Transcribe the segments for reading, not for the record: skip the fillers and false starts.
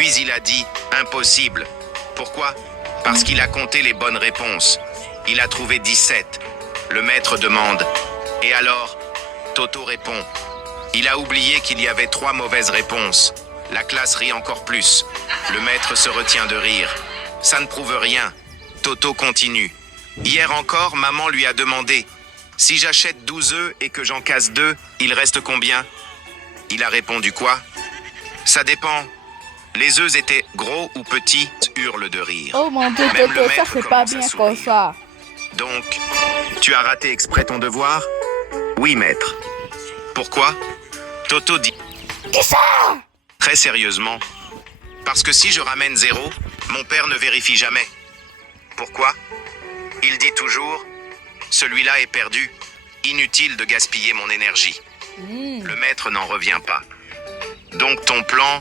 Puis il a dit « Impossible ». Pourquoi? Parce qu'il a compté les bonnes réponses. Il a trouvé 17. Le maître demande « Et alors ?» Toto répond « Il a oublié qu'il y avait 3 mauvaises réponses. » La classe rit encore plus. Le maître se retient de rire. Ça ne prouve rien. Toto continue. Hier encore, maman lui a demandé « Si j'achète 12 œufs et que j'en casse 2, il reste combien ?» Il a répondu quoi? Ça dépend. Les œufs étaient gros ou petits, hurle de rire. Oh mon Dieu, Même le Toto, ça maître c'est pas commence à bien sourire. comme ça. Donc, tu as raté exprès ton devoir? Oui, maître. Pourquoi? Toto dit Qui ça? très sérieusement. Parce que si je ramène 0, mon père ne vérifie jamais. Pourquoi? Il dit toujours, celui-là est perdu. Inutile de gaspiller mon énergie. Le maître n'en revient pas. Donc ton plan,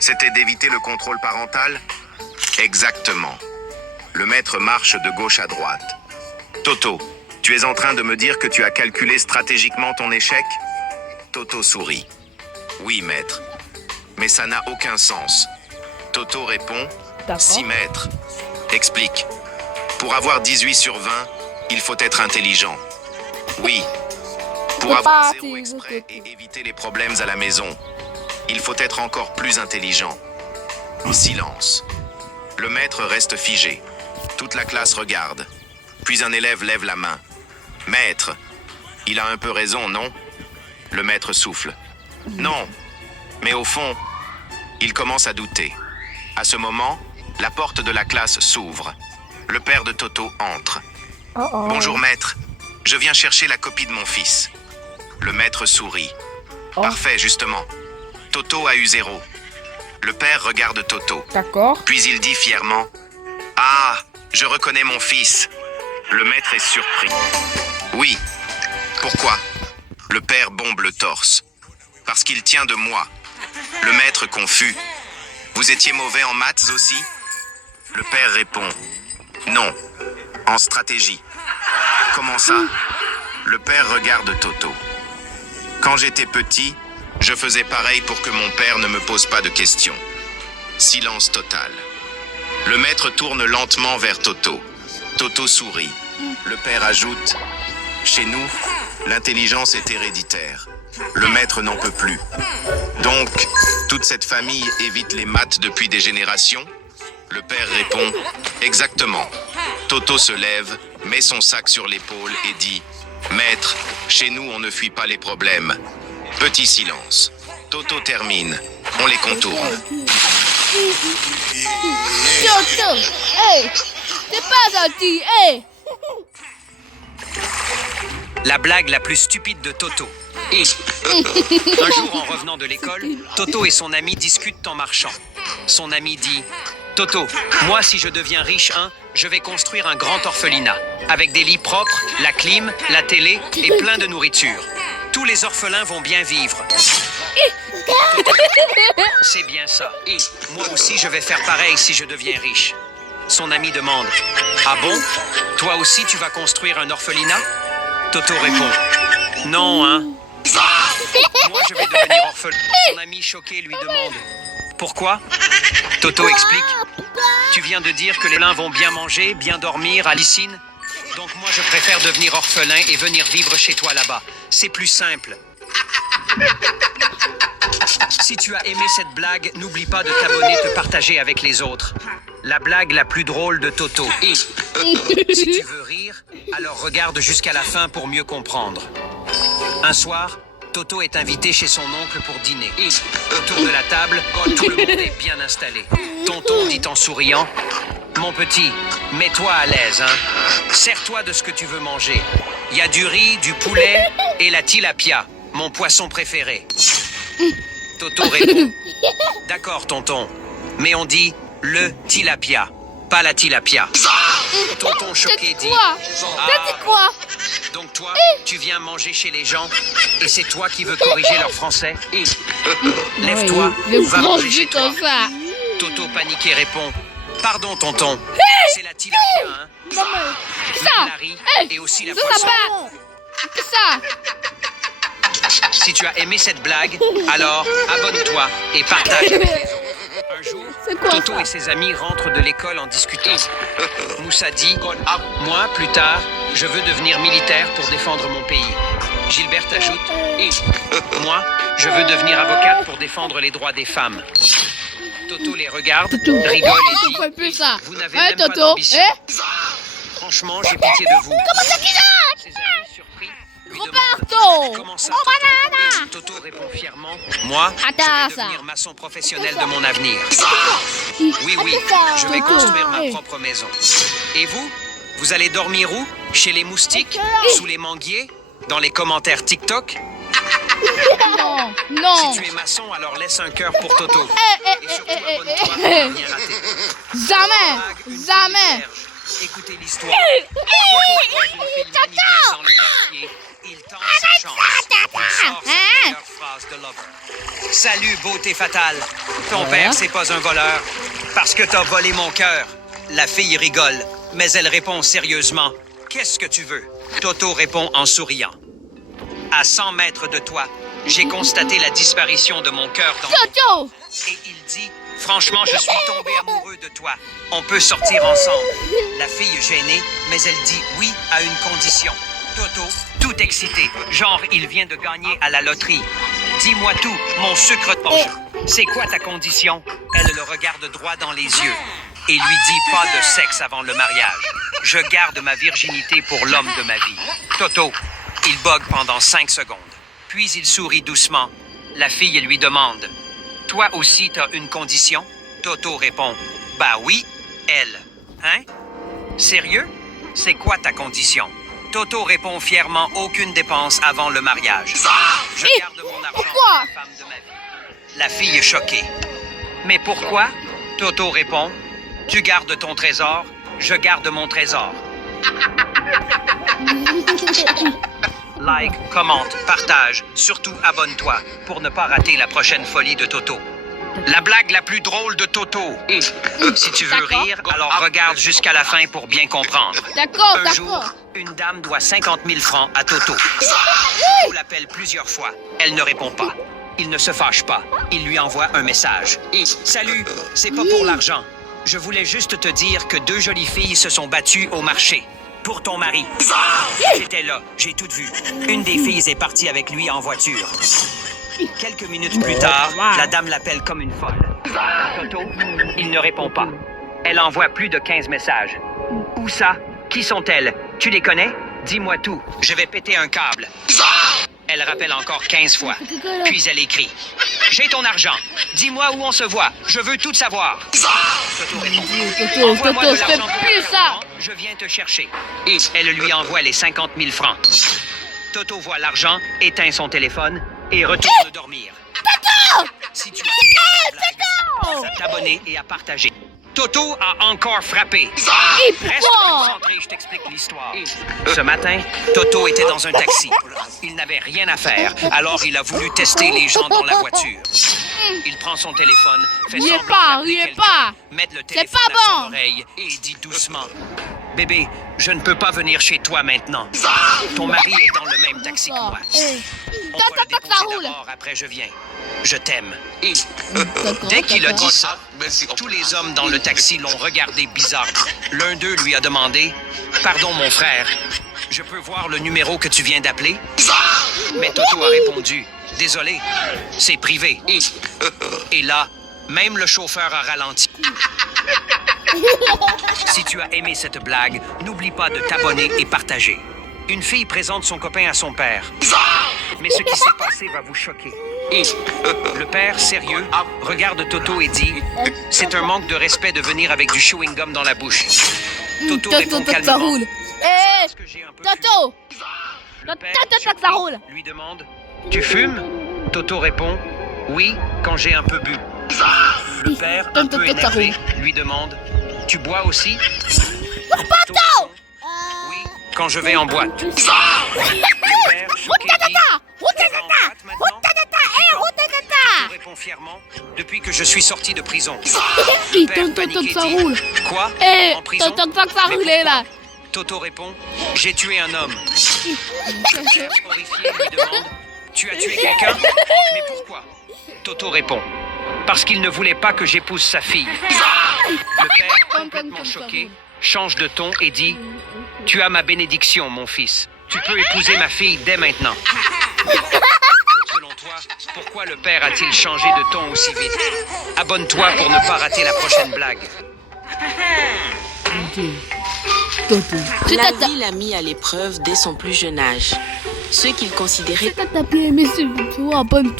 c'était d'éviter le contrôle parental? Exactement. Le maître marche de gauche à droite. Toto, tu es en train de me dire que tu as calculé stratégiquement ton échec? Toto sourit. Oui, maître. Mais ça n'a aucun sens. Toto répond, D'accord. si, maître. Explique. Pour avoir 18 sur 20, il faut être intelligent. Oui. Pour C'est avoir pas 0 si- exprès et éviter les problèmes à la maison, il faut être encore plus intelligent. Silence. Le maître reste figé. Toute la classe regarde. Puis un élève lève la main. Maître, il a un peu raison, non? Le maître souffle. Non. Mais au fond, il commence à douter. À ce moment, la porte de la classe s'ouvre. Le père de Toto entre. Oh oh. Bonjour maître, je viens chercher la copie de mon fils. Le maître sourit. Oh. Parfait, justement. Toto a eu 0. Le père regarde Toto. D'accord. Puis il dit fièrement « Ah, je reconnais mon fils !» Le maître est surpris. « Oui. Pourquoi ?» Le père bombe le torse. « Parce qu'il tient de moi. » Le maître confus. « Vous étiez mauvais en maths aussi ?» Le père répond « Non, en stratégie. » Comment ça? Le père regarde Toto. « Quand j'étais petit, je faisais pareil pour que mon père ne me pose pas de questions. » Silence total. Le maître tourne lentement vers Toto. Toto sourit. Le père ajoute « Chez nous, l'intelligence est héréditaire. Le maître n'en peut plus. Donc, toute cette famille évite les maths depuis des générations ?» Le père répond « Exactement. » Toto se lève, met son sac sur l'épaule et dit « Maître, chez nous on ne fuit pas les problèmes. » Petit silence. Toto termine. On les contourne. Toto, hey, c'est pas gentil, hey. La blague la plus stupide de Toto. Un jour, en revenant de l'école, Toto et son ami discutent en marchant. Son ami dit « Toto, moi si je deviens riche, je vais construire un grand orphelinat, avec des lits propres, la clim, la télé et plein de nourriture. Tous les orphelins vont bien vivre. » C'est bien ça. Moi aussi, je vais faire pareil si je deviens riche. Son ami demande « Ah bon? Toi aussi, tu vas construire un orphelinat ?» Toto répond « Non, hein? Moi, je vais devenir orphelin. » Son ami choqué lui demande « Pourquoi? » Toto explique « Tu viens de dire que les lins vont bien manger, bien dormir, à la piscine. Donc moi, je préfère devenir orphelin et venir vivre chez toi là-bas. C'est plus simple. » Si tu as aimé cette blague, n'oublie pas de t'abonner, de partager avec les autres. La blague la plus drôle de Toto. Si tu veux rire, alors regarde jusqu'à la fin pour mieux comprendre. Un soir, Toto est invité chez son oncle pour dîner. Autour de la table, tout le monde est bien installé. Tonton dit en souriant « Mon petit, mets-toi à l'aise, hein. Sers-toi de ce que tu veux manger. Il y a du riz, du poulet et la tilapia, mon poisson préféré. » Toto répond « D'accord, tonton, mais on dit le tilapia, pas la tilapia. » Tonton choqué dit Quoi? « T'as dit quoi? Donc toi, tu viens manger chez les gens et c'est toi qui veux corriger leur français? Lève-toi, Le va gros manger chez but toi. comme ça. » Toto paniqué répond « Pardon, tonton, c'est la tilapia, hein? Non mais, Même ça, la riz hey, et aussi la ça poisson. va. Ça. Si tu as aimé cette blague, alors abonne-toi et partage avec les autres. Un jour, C'est quoi Toto ça? et ses amis rentrent de l'école en discutant. Moussa dit « Moi, plus tard, je veux devenir militaire pour défendre mon pays. » Gilberte ajoute « Moi, je veux devenir avocate pour défendre les droits des femmes. » Toto les regarde, Toto. rigole On et fait plus dit ça. « Vous n'avez Hein, même pas Toto? d'ambition. Eh? Franchement, j'ai pitié de vous. » Comment ça qui ça? Ses amis, surpris, lui demandent Roberto! Comment ça, Oh, Toto? banana! Et Toto répond fièrement Moi, Attends, je vais ça. devenir maçon professionnel de mon avenir. Oui, Oui, je vais construire ma propre maison. Et vous? Vous allez dormir où? Chez les moustiques? Sous les manguiers? Dans les commentaires TikTok? Non, non. Si tu es maçon, alors laisse un cœur pour Toto. Et surtout, abonne-toi pour ne rien rater. Jamais, Blague, une jamais. fille vierge. Écoutez l'histoire. Toto croise une fille magnifique dans le quartier. Il tente sa chance. Il sort sa meilleure phrase de lover. Salut, beauté fatale. Ton père, c'est pas un voleur. Parce que t'as volé mon cœur. La fille rigole, mais elle répond sérieusement. Qu'est-ce que tu veux? Toto répond en souriant. À 100 mètres de toi, j'ai constaté la disparition de mon cœur dans Toto! et il dit « Franchement, je suis tombé amoureux de toi. On peut sortir ensemble. » La fille est gênée, mais elle dit oui à une condition. Toto, tout excité, genre il vient de gagner à la loterie. « Dis-moi tout, mon sucre de poche. C'est quoi ta condition? » Elle le regarde droit dans les yeux et lui dit « Pas de sexe avant le mariage. Je garde ma virginité pour l'homme de ma vie. » Toto, il bug pendant 5 secondes. Puis il sourit doucement. La fille lui demande « Toi aussi, t'as une condition? » Toto répond « Bah oui, elle. Hein? Sérieux? C'est quoi ta condition? » Toto répond fièrement « Aucune dépense avant le mariage. Je garde mon argent Pourquoi? pour la femme de ma vie. » La fille est choquée. « Mais pourquoi? » Toto répond « Tu gardes ton trésor, je garde mon trésor. » Like, commente, partage, surtout abonne-toi pour ne pas rater la prochaine folie de Toto. La blague la plus drôle de Toto. Si tu veux D'accord. rire, alors regarde jusqu'à la fin pour bien comprendre. D'accord, Un jour, d'accord. une dame doit 50 000 francs à Toto. Toto l'appelle plusieurs fois. Elle ne répond pas. Il ne se fâche pas. Il lui envoie un message. Salut, c'est pas pour l'argent. Je voulais juste te dire que 2 jolies filles se sont battues au marché. Pour ton mari. J'étais là, j'ai tout vu. Une des filles est partie avec lui en voiture. Quelques minutes plus tard, la dame l'appelle comme une folle. Toto, il ne répond pas. Elle envoie plus de 15 messages. Où ça? Qui sont-elles? Tu les connais? Dis-moi tout. Je vais péter un câble. Elle rappelle encore 15 fois. Puis elle écrit. J'ai ton argent. Dis-moi où on se voit. Je veux tout savoir. Toto répond. Toto, Envoie-moi Toto, de je fais l'argent pour plus le ça. restaurant, je viens te chercher. Et elle lui envoie les 50 000 francs. Toto voit l'argent, éteint son téléphone et retourne dormir. Toto! Si tu as aimé cette blague, pense à t'abonner et à partager. Toto a encore frappé. Reste concentré, je t'explique l'histoire. Ce matin, Toto était dans un taxi. Il n'avait rien à faire, alors il a voulu tester les gens dans la voiture. Il prend son téléphone, fait Riez semblant pas, d'appeler riez quelqu'un, pas. met le C'est téléphone pas à son bon. oreille et dit doucement « Bébé, je ne peux pas venir chez toi maintenant. Ton mari est dans le même taxi que moi. On va le Tac, ça déposer roule. d'abord, après je viens. Je t'aime. » D'accord, Dès qu'il a d'accord. dit ça, tous les hommes dans le taxi l'ont regardé bizarre. L'un d'eux lui a demandé « Pardon, mon frère, je peux voir le numéro que tu viens d'appeler? » Mais Toto a répondu « Désolé, c'est privé. » Et là, même le chauffeur a ralenti. Si tu as aimé cette blague, n'oublie pas de t'abonner et partager. Une fille présente son copain à son père. Mais ce qui s'est passé va vous choquer. Le père, sérieux, regarde Toto et dit « C'est un manque de respect de venir avec du chewing-gum dans la bouche. » Toto répond Ça calmement roule. « Est-ce que j'ai un peu fumé? Toto! Le père, Ça surpris, roule. lui demande « Tu fumes ?» Toto répond « Oui, quand j'ai un peu bu. » Le père, un peu énervé, lui demande « Tu bois aussi ?» Toto répond, « Oui, quand je vais en boîte. » Le père, choqué, dit « Tu vas en boîte maintenant? » Toto répond fièrement « Depuis que je suis sorti de prison. » Le père, paniqué, Ça dit roule. « Quoi? Eh, En prison? ça Mais roulait là. Toto répond « J'ai tué un homme. » Horrifié lui demande « Tu as tué quelqu'un? Mais pourquoi ?» Toto répond « parce qu'il ne voulait pas que j'épouse sa fille. Le père, complètement choqué, change de ton et dit « Tu as ma bénédiction, mon fils. Tu peux épouser ma fille dès maintenant. » Selon toi, pourquoi le père a-t-il changé de ton aussi vite? Abonne-toi pour ne pas rater la prochaine blague. C'est La tata. vie l'a mis à l'épreuve dès son plus jeune âge. Ce qu'il considérait C'est tata, puis mais c'est toi, abonne-toi.